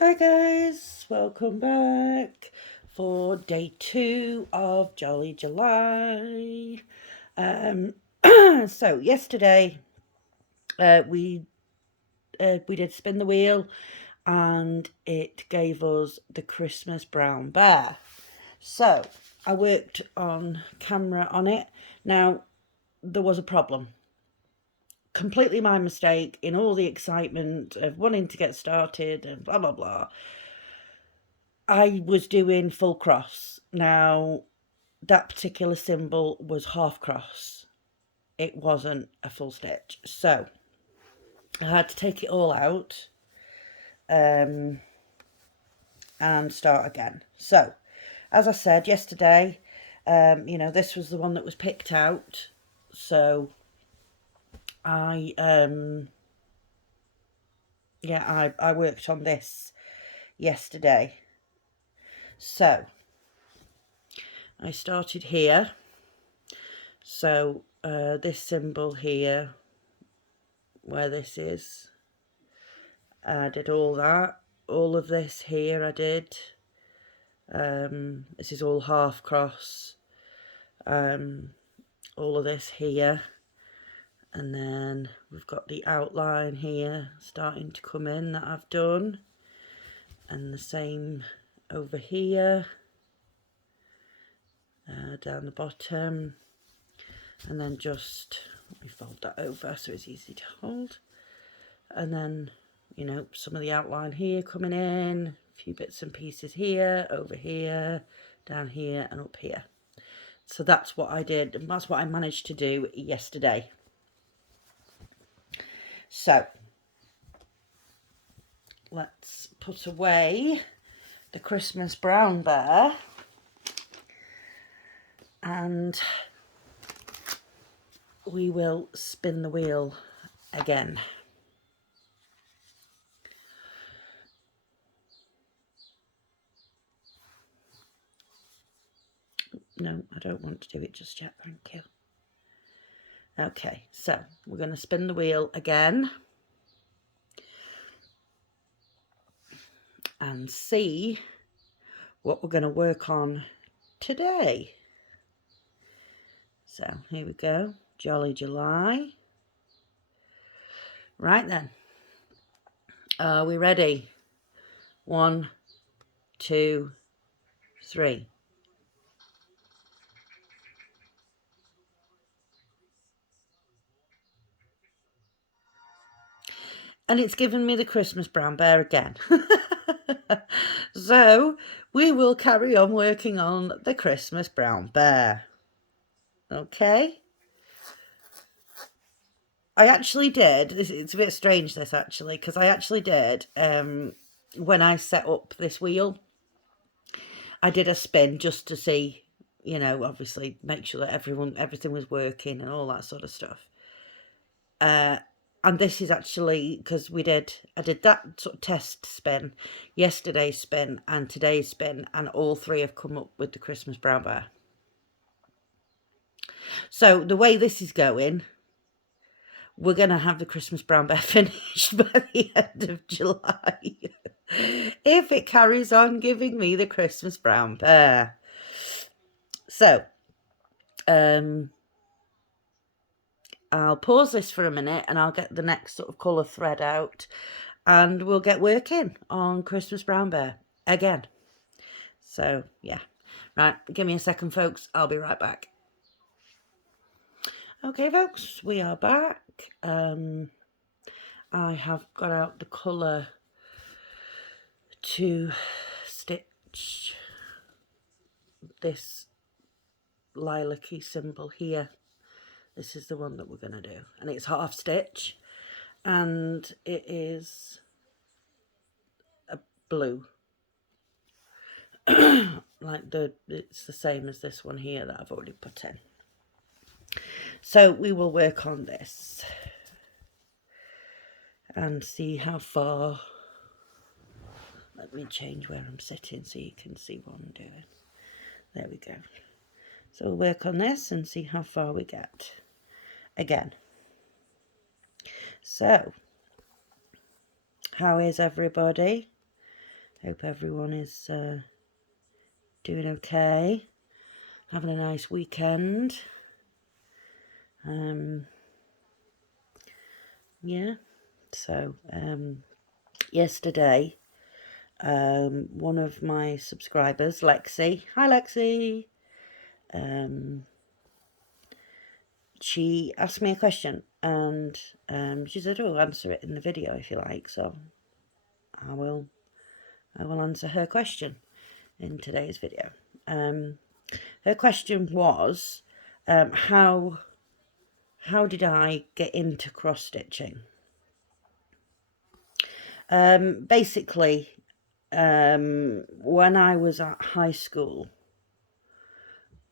Hi guys, welcome back for day 2 of Jolly July. Um, so yesterday we did spin the wheel and it gave us the Christmas brown bear. So I worked on camera on it. Now there was a problem. Completely my mistake in all the excitement of wanting to get started and blah blah blah. I was doing full cross. Now, that particular symbol was half cross. It wasn't a full stitch. So, I had to take it all out and start again. So, as I said yesterday, this was the one that was picked out. So, I, I worked on this yesterday. So, I started here. So, this symbol here, where this is, I did all that. All of this here I did. This is all half cross. All of this here. And then we've got the outline here starting to come in that I've done. And the same over here. Down the bottom. And then just, let me fold that over so it's easy to hold. And then, some of the outline here coming in. A few bits and pieces here, over here, down here and up here. So that's what I did, and that's what I managed to do yesterday. So let's put away the Christmas brown bear and we will spin the wheel again. No, I don't want to do it just yet, thank you. Okay, so we're going to spin the wheel again and see what we're going to work on today. So here we go, Jolly July. Right then, are we ready? 1, 2, 3. And it's given me the Christmas brown bear again. So we will carry on working on the Christmas brown bear. Okay. I actually did. It's a bit strange this actually, because I actually did, when I set up this wheel, I did a spin just to see, obviously make sure that everything was working and all that sort of stuff. And this is actually because I did that sort of test spin, yesterday's spin and today's spin, and all three have come up with the Christmas brown bear. So the way this is going, we're going to have the Christmas brown bear finished by the end of July. If it carries on giving me the Christmas brown bear. So, I'll pause this for a minute and I'll get the next sort of colour thread out and we'll get working on Christmas brown bear again. So, yeah. Right, give me a second, folks. I'll be right back. Okay, folks, we are back. I have got out the colour to stitch this lilac-y symbol here. This is the one that we're going to do. And it's half stitch. And it is a blue. It's the same as this one here that I've already put in. So we will work on this and see how far. Let me change where I'm sitting so you can see what I'm doing. There we go. So we'll work on this and see how far we get again. So, how is everybody? Hope everyone is doing okay, having a nice weekend. Yeah, so yesterday, one of my subscribers, Lexi, hi Lexi, she asked me a question, and she said, "Oh, answer it in the video if you like." So I will answer her question in today's video. Her question was, how did I get into cross stitching? Basically, when I was at high school,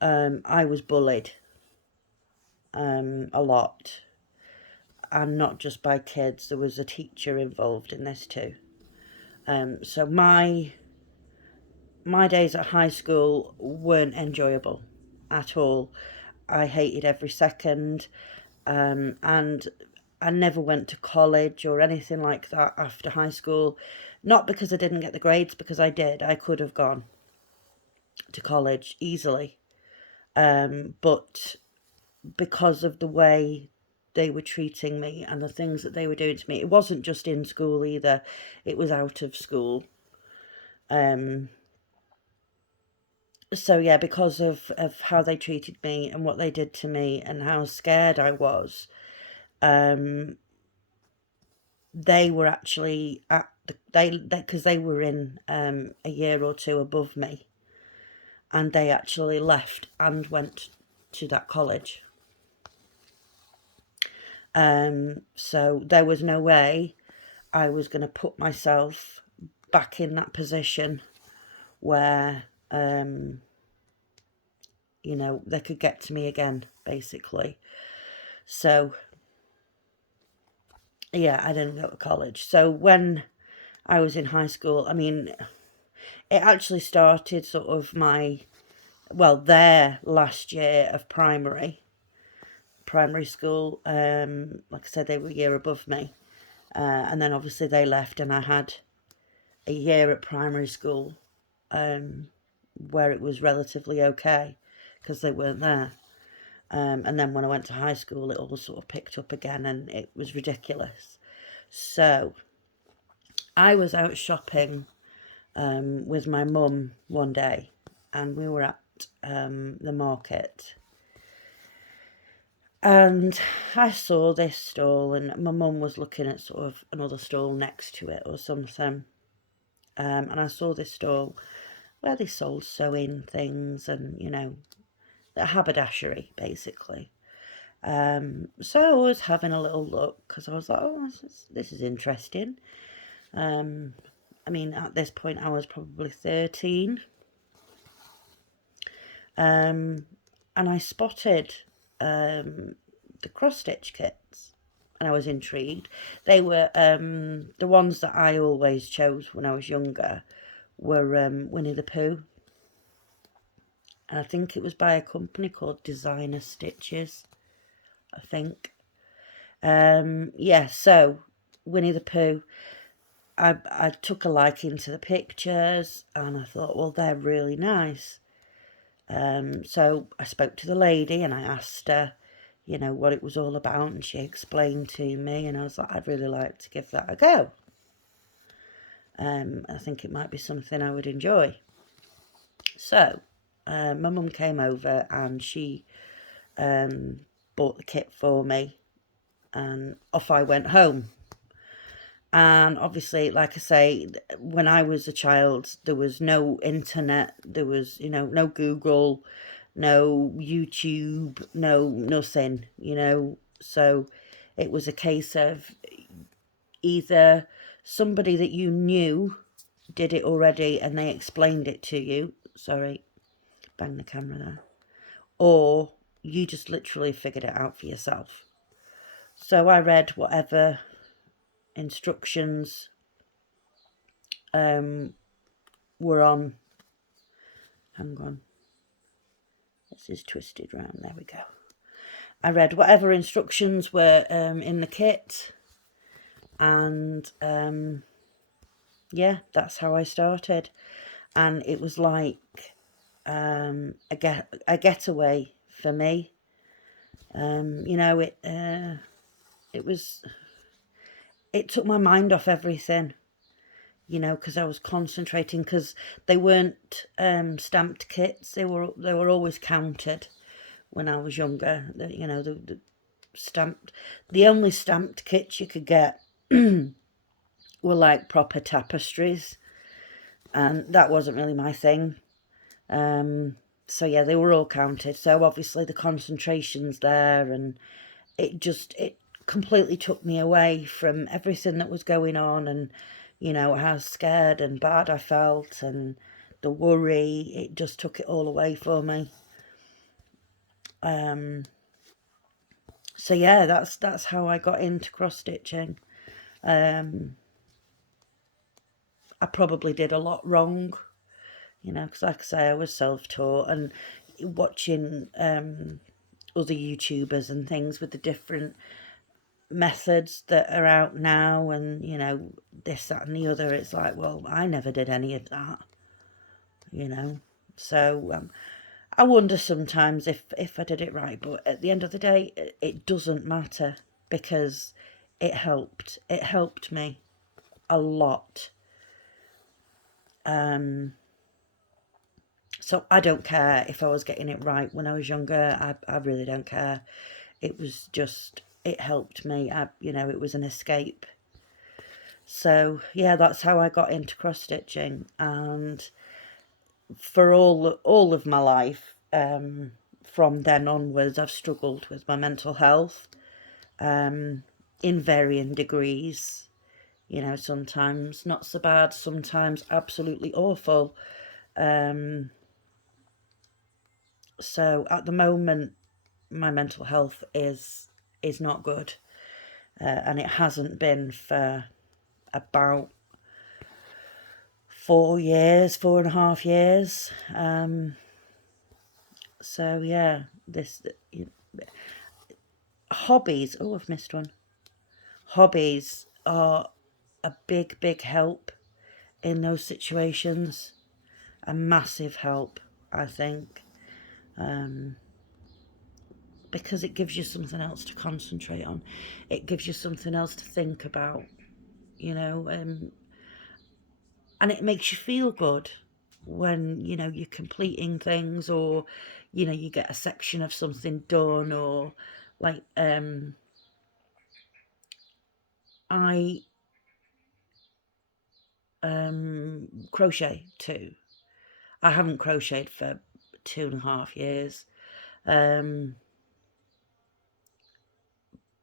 I was bullied a lot, and not just by kids. There was a teacher involved in this too. So my days at high school weren't enjoyable at all. I hated every second, and I never went to college or anything like that after high school. Not because I didn't get the grades, because I did. I could have gone to college easily, but because of the way they were treating me and the things that they were doing to me, it wasn't just in school either, it was out of school. So yeah, because of how they treated me and what they did to me and how scared I was, they were actually at because they were in a year or two above me, and they actually left and went to that college. So there was no way I was going to put myself back in that position where they could get to me again, basically. So yeah, I didn't go to college. So when I was in high school, I mean, it actually started sort of their last year of primary school. Like I said, they were a year above me. And then obviously they left, and I had a year at primary school where it was relatively okay because they weren't there. And then when I went to high school, it all sort of picked up again, and it was ridiculous. So I was out shopping with my mum one day, and we were at the market, and I saw this stall, and my mum was looking at sort of another stall next to it or something, and I saw this stall where they sold sewing things and, the haberdashery, basically. So I was having a little look because I was like, oh, this is interesting. I mean, at this point, I was probably 13. And I spotted the cross-stitch kits, and I was intrigued. They were, the ones that I always chose when I was younger were Winnie the Pooh. And I think it was by a company called Designer Stitches, I think. Yeah, so Winnie the Pooh, I took a liking to the pictures, and I thought, well, they're really nice. So I spoke to the lady, and I asked her, what it was all about, and she explained to me, and I was like, I'd really like to give that a go. I think it might be something I would enjoy. So my mum came over, and she bought the kit for me, and off I went home. And obviously, like I say, when I was a child, there was no internet, there was, no Google, no YouTube, no nothing, So it was a case of either somebody that you knew did it already and they explained it to you. Sorry, bang the camera there. Or you just literally figured it out for yourself. So I read whatever instructions were on. Hang on. This is twisted round. There we go. I read whatever instructions were in the kit, and yeah, that's how I started. And it was like a getaway for me. You know, it was, it took my mind off everything, you know, because I was concentrating, because they weren't stamped kits. They were always counted when I was younger. You know, the stamped, the only stamped kits you could get were like proper tapestries, and that wasn't really my thing. So yeah, they were all counted. So obviously the concentration's there, and it completely took me away from everything that was going on, and you know how scared and bad I felt, and the worry. It just took it all away for me. So yeah, that's how I got into cross stitching. I probably did a lot wrong, you know, because like I say, I was self-taught, and watching other YouTubers and things with the different methods that are out now, and you know, this, that and the other. It's like, well, I never did any of that, you know. So I wonder sometimes if I did it right, but at the end of the day, it doesn't matter, because it helped me a lot. So I don't care if I was getting it right when I was younger. I really don't care. It was just, it helped me. You know, it was an escape. So yeah, that's how I got into cross stitching, and for all of my life, from then onwards, I've struggled with my mental health, in varying degrees. You know, sometimes not so bad, sometimes absolutely awful. So at the moment, my mental health is not good, and it hasn't been for about 4 years, 4.5 years. So yeah, this hobbies. Oh, I've missed one. Hobbies are a big help in those situations. A massive help, I think, because it gives you something else to concentrate on. It gives you something else to think about, you know, and it makes you feel good when, you know, you're completing things, or you know, you get a section of something done, or like I crochet too. I haven't crocheted for 2.5 years,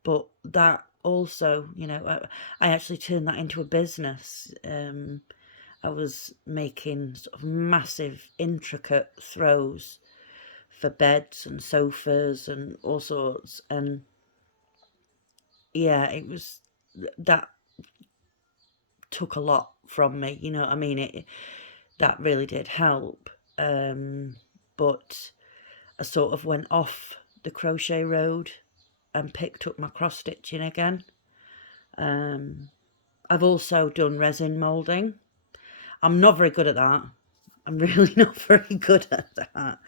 but that also, you know, I actually turned that into a business. I was making sort of massive, intricate throws for beds and sofas and all sorts. And yeah, it was, that took a lot from me. You know what I mean? That really did help. But I sort of went off the crochet road and picked up my cross stitching again. I've also done resin moulding. I'm not very good at that. I'm really not very good at that.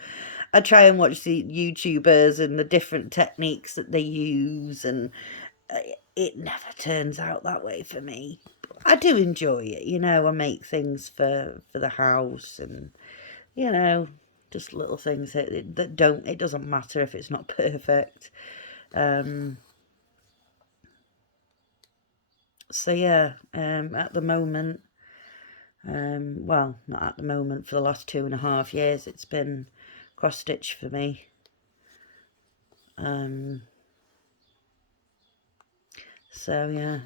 I try and watch the YouTubers and the different techniques that they use, and it never turns out that way for me. I do enjoy it, you know. I make things for the house, and you know, just little things that don't. It doesn't matter if it's not perfect. So yeah, at the moment, well, not at the moment, for the last 2.5 years, it's been cross stitch for me. So yeah,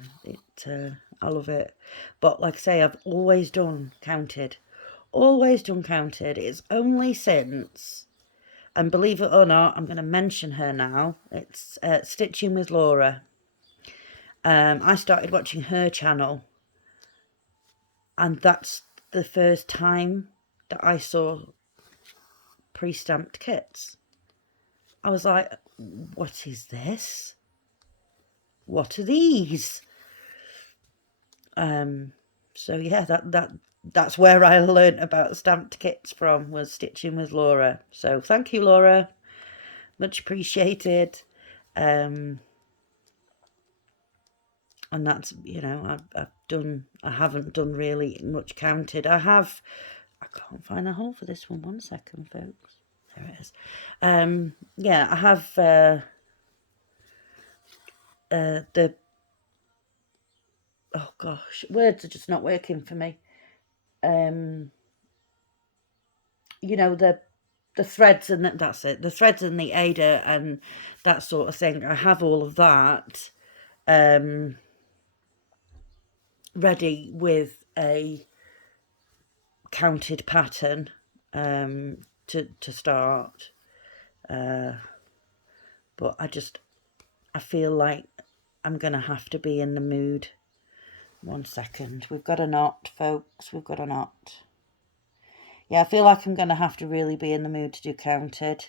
I love it. But like I say, I've always done counted. It's only since, and believe it or not, I'm going to mention her now. It's Stitching with Laura. I started watching her channel, and that's the first time that I saw pre-stamped kits. I was like, what is this? What are these? So yeah, that's where I learnt about stamped kits from, was stitching with Laura. So thank you, Laura, much appreciated. Um, and that's, I haven't done really much counted. I can't find the hole for this one. 1 second, folks. There it is. Yeah, I have the, oh gosh, words are just not working for me. The threads, and that's it. The threads and the Ada and that sort of thing. I have all of that ready with a counted pattern to start. But I feel like I'm going to have to be in the mood. 1 second. We've got a knot, folks. We've got a knot. Yeah, I feel like I'm going to have to really be in the mood to do counted.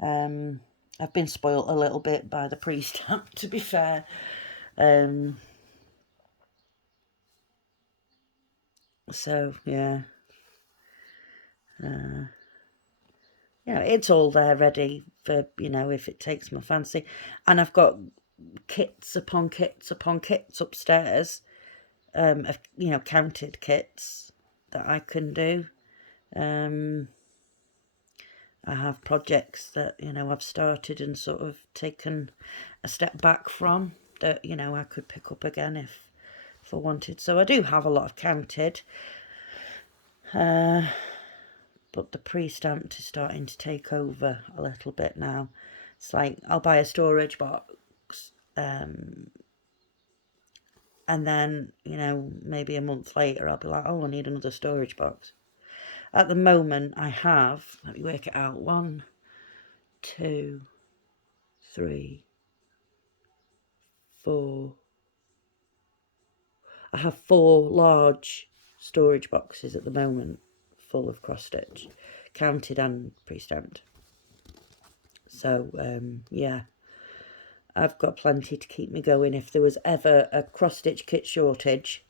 I've been spoilt a little bit by the pre-stamp, to be fair. So, yeah. It's all there ready for, if it takes my fancy. And I've got kits upon kits upon kits upstairs, of, counted kits that I can do. I have projects that, I've started and sort of taken a step back from, that, I could pick up again if I wanted. So I do have a lot of counted. But the pre-stamped is starting to take over a little bit now. It's like I'll buy a storage box, and then, maybe a month later I'll be like, oh, I need another storage box. At the moment I have, let me work it out, 1, 2, 3, 4. I have 4 large storage boxes at the moment, full of cross stitch, counted and pre-stamped. So yeah, I've got plenty to keep me going if there was ever a cross stitch kit shortage.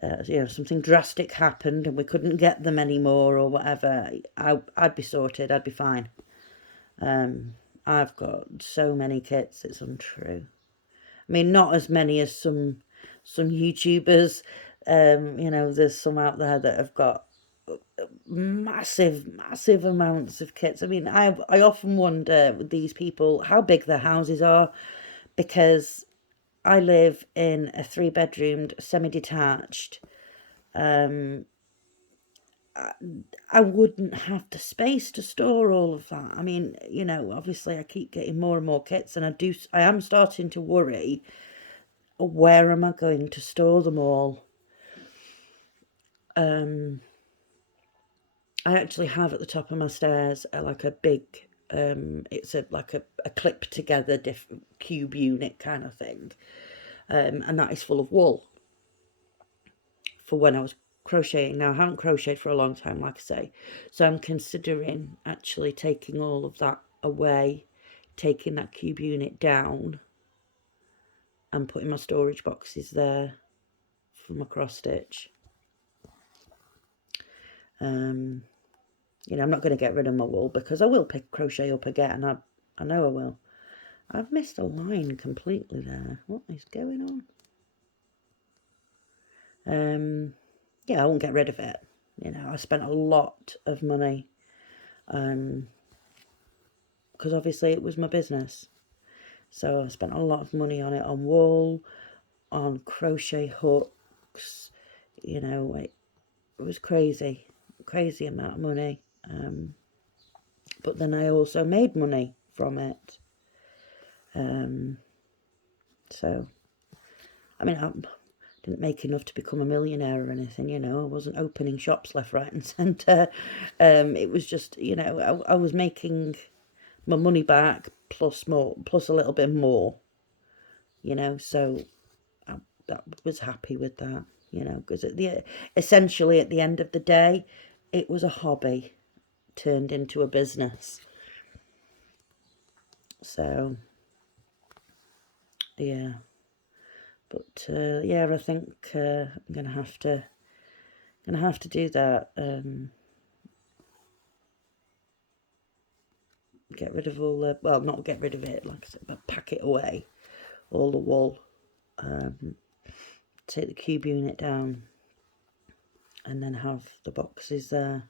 Something drastic happened and we couldn't get them anymore or whatever, I'd be sorted. I'd be fine. I've got so many kits, it's untrue. I mean, not as many as some YouTubers. There's some out there that have got massive amounts of kits. I mean, I often wonder with these people how big their houses are, because I live in a 3-bedroomed semi-detached. I wouldn't have the space to store all of that. I mean, obviously I keep getting more and more kits, and I am starting to worry, where am I going to store them all? I actually have at the top of my stairs like a big, it's like a clip together cube unit kind of thing, and that is full of wool for when I was crocheting. Now I haven't crocheted for a long time, like I say, so I'm considering actually taking all of that away, taking that cube unit down and putting my storage boxes there for my cross stitch. I'm not going to get rid of my wool, because I will pick crochet up again. I know I will. I've missed a line completely there. What is going on? Yeah, I won't get rid of it. I spent a lot of money, because obviously it was my business. So I spent a lot of money on it, on wool, on crochet hooks. It was crazy amount of money. But then I also made money from it. So, I mean, I didn't make enough to become a millionaire or anything, I wasn't opening shops left, right and centre. It was just, I was making my money back plus a little bit more, so I was happy with that, because essentially at the end of the day, it was a hobby turned into a business. So, yeah. But yeah, I think I'm gonna have to do that. Get rid of all the, well, not get rid of it, like I said, but pack it away, all the wool. Take the cube unit down, and then have the boxes there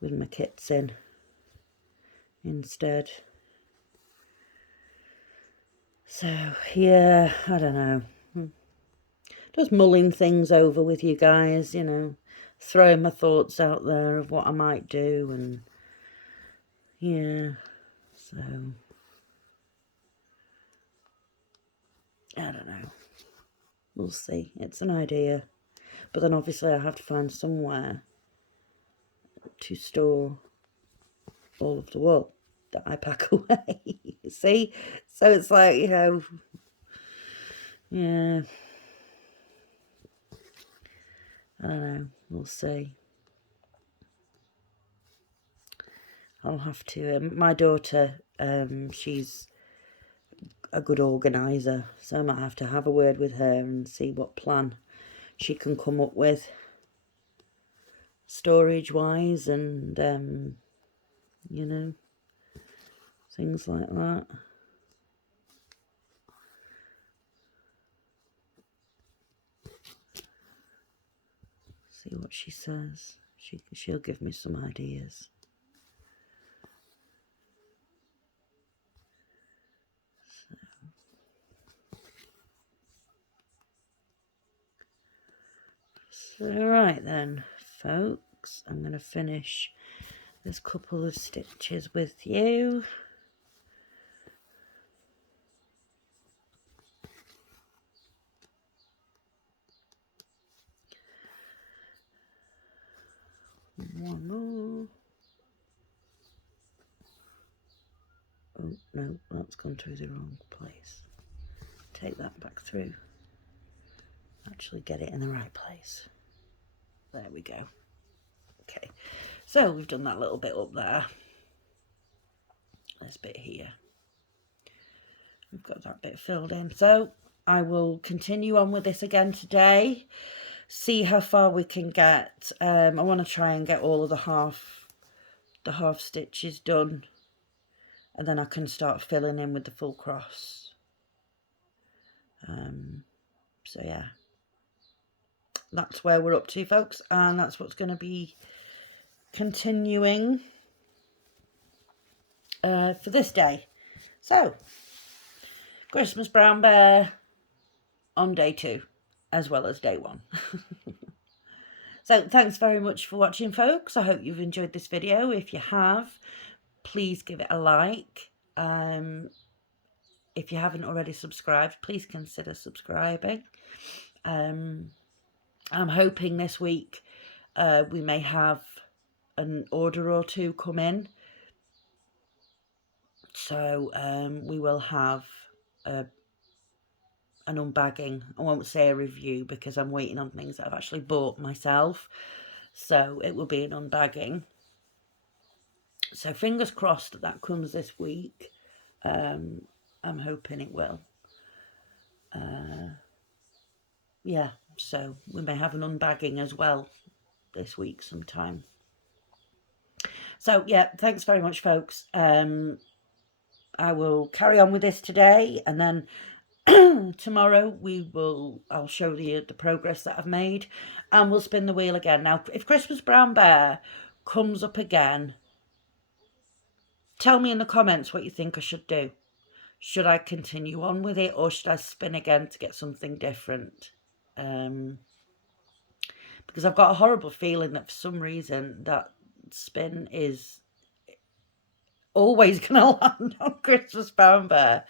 with my kits in instead. So yeah, I don't know. Just mulling things over with you guys, you know, throwing my thoughts out there of what I might do, and yeah, so I don't know. We'll see. It's an idea. But then obviously I have to find somewhere to store all of the wool that I pack away. See? So it's like, you know, yeah. I don't know. We'll see. I'll have to. My daughter, she's a good organiser, so I might have to have a word with her and see what plan she can come up with, storage-wise, and, you know, things like that. See what she says. She'll give me some ideas. So right then, folks, I'm going to finish this couple of stitches with you. One more. Oh no, that's gone through the wrong place. Take that back through. Actually get it in the right place. There we go. Okay, so we've done that little bit up there. This bit here. We've got that bit filled in. So I will continue on with this again today. See how far we can get. I want to try and get all of the half stitches done, and then I can start filling in with the full cross. So yeah, that's where we're up to, folks, and that's what's going to be continuing for this day. So Christmas brown bear on day 2 as well as day 1. So thanks very much for watching, folks. I hope you've enjoyed this video. If you have, please give it a like. If you haven't already subscribed, please consider subscribing. I'm hoping this week we may have an order or 2 come in. So we will have an unbagging. I won't say a review because I'm waiting on things that I've actually bought myself. So it will be an unbagging. So fingers crossed that that comes this week. I'm hoping it will. Yeah, so we may have an unbagging as well this week sometime. So yeah, thanks very much, folks. I will carry on with this today, and then tomorrow I'll show you the progress that I've made, and we'll spin the wheel again. Now, if Christmas brown bear comes up again, tell me in the comments what you think I should do. Should I continue on with it, or should I spin again to get something different? Because I've got a horrible feeling that for some reason that spin is always going to land on Christmas brown bear.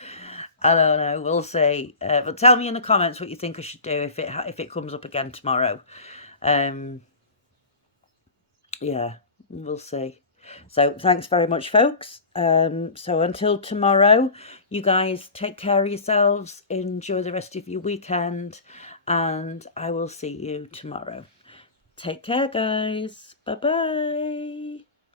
I don't know, we'll see. But tell me in the comments what you think I should do if it comes up again tomorrow. Yeah, we'll see. So thanks very much, folks. So until tomorrow, you guys take care of yourselves, enjoy the rest of your weekend, and I will see you tomorrow. Take care, guys. Bye-bye.